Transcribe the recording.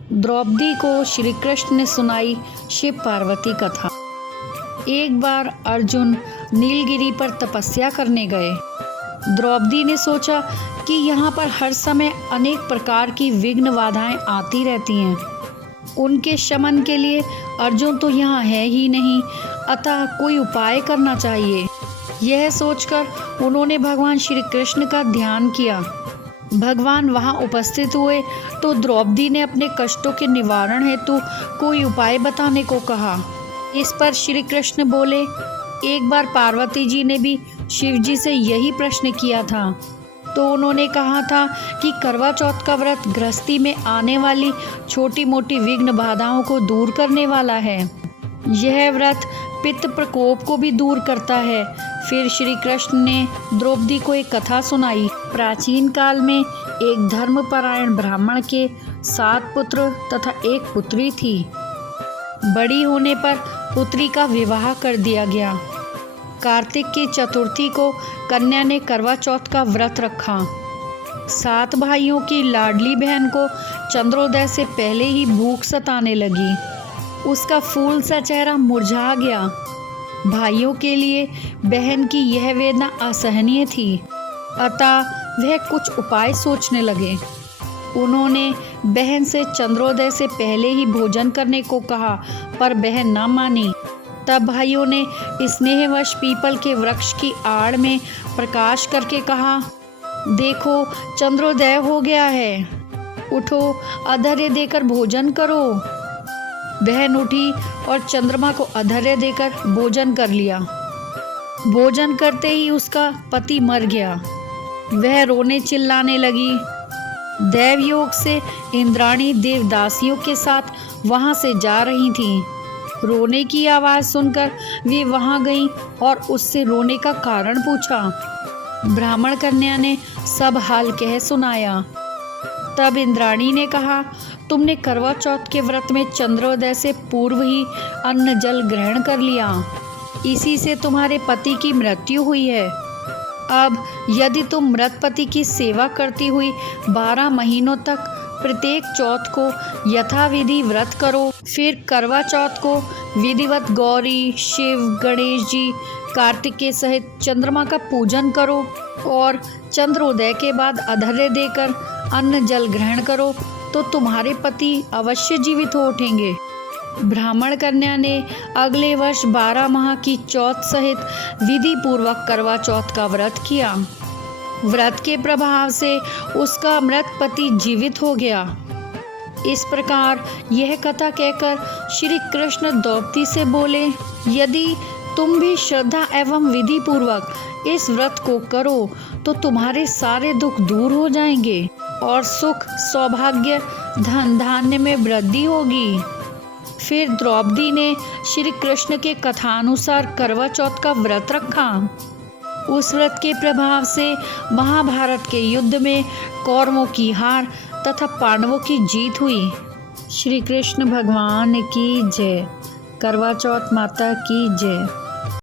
द्रौपदी को श्री कृष्ण ने सुनाई शिव पार्वती कथा। एक बार अर्जुन नीलगिरी पर तपस्या करने गए। द्रौपदी ने सोचा कि यहाँ पर हर समय अनेक प्रकार की विघ्न बाधाएं आती रहती हैं। उनके शमन के लिए अर्जुन तो यहाँ है ही नहीं, अतः कोई उपाय करना चाहिए। यह सोचकर उन्होंने भगवान श्री कृष्ण का ध्यान किया। भगवान वहाँ उपस्थित हुए तो द्रौपदी ने अपने कष्टों के निवारण हेतु कोई उपाय बताने को कहा। इस पर श्री कृष्ण बोले, एक बार पार्वती जी ने भी शिव जी से यही प्रश्न किया था, तो उन्होंने कहा था कि करवा चौथ का व्रत गृहस्थी में आने वाली छोटी मोटी विघ्न बाधाओं को दूर करने वाला है। यह व्रत पित्त प्रकोप को भी दूर करता है। फिर श्री कृष्ण ने द्रौपदी को एक कथा सुनाई। प्राचीन काल में एक धर्मपरायण ब्राह्मण के 7 पुत्र तथा 1 पुत्री थी। बड़ी होने पर पुत्री का विवाह कर दिया गया। कार्तिक की चतुर्थी को कन्या ने करवा चौथ का व्रत रखा। 7 भाइयों की लाडली बहन को चंद्रोदय से पहले ही भूख सताने लगी। उसका फूल सा चेहरा मुरझा गया। भाइयों के लिए बहन की यह वेदना असहनीय थी, अतः वह कुछ उपाय सोचने लगे। उन्होंने बहन से चंद्रोदय से पहले ही भोजन करने को कहा, पर बहन न मानी। तब भाइयों ने स्नेहवश पीपल के वृक्ष की आड़ में प्रकाश करके कहा, देखो चंद्रोदय हो गया है, उठो अर्घ्य देकर भोजन करो। बहन उठी और चंद्रमा को अर्घ्य देकर भोजन कर लिया। भोजन करते ही उसका पति मर गया। वह रोने चिल्लाने लगी। दैव योग से इंद्राणी देवदासियों के साथ वहां से जा रही थीं। रोने की आवाज़ सुनकर वे वहां गईं और उससे रोने का कारण पूछा। ब्राह्मण कन्या ने सब हाल कह सुनाया। तब इंद्राणी ने कहा, तुमने करवा चौथ के व्रत में चंद्रोदय से पूर्व ही अन्न जल ग्रहण कर लिया, इसी से तुम्हारे पति की मृत्यु हुई है। अब यदि तुम मृत पति की सेवा करती हुई 12 महीनों तक प्रत्येक चौथ को यथाविधि व्रत करो, फिर करवा चौथ को विधिवत गौरी, शिव, गणेश जी, कार्तिकेय सहित चंद्रमा का पूजन करो और चंद्रोदय के बाद अर्घ्य देकर अन्न जल ग्रहण करो, तो तुम्हारे पति अवश्य जीवित हो उठेंगे। ब्राह्मण कन्या ने अगले वर्ष 12 माह की चौथ सहित विधि पूर्वक करवा चौथ का व्रत किया। व्रत के प्रभाव से उसका मृत पति जीवित हो गया। इस प्रकार यह कथा कहकर श्री कृष्ण द्रौपदी से बोले, यदि तुम भी श्रद्धा एवं विधि पूर्वक इस व्रत को करो तो तुम्हारे सारे दुख दूर हो जाएंगे और सुख, सौभाग्य, धन धान्य में वृद्धि होगी। फिर द्रौपदी ने श्री कृष्ण के कथानुसार करवा चौथ का व्रत रखा। उस व्रत के प्रभाव से महाभारत के युद्ध में कौरवों की हार तथा पांडवों की जीत हुई। श्री कृष्ण भगवान की जय। करवा चौथ माता की जय।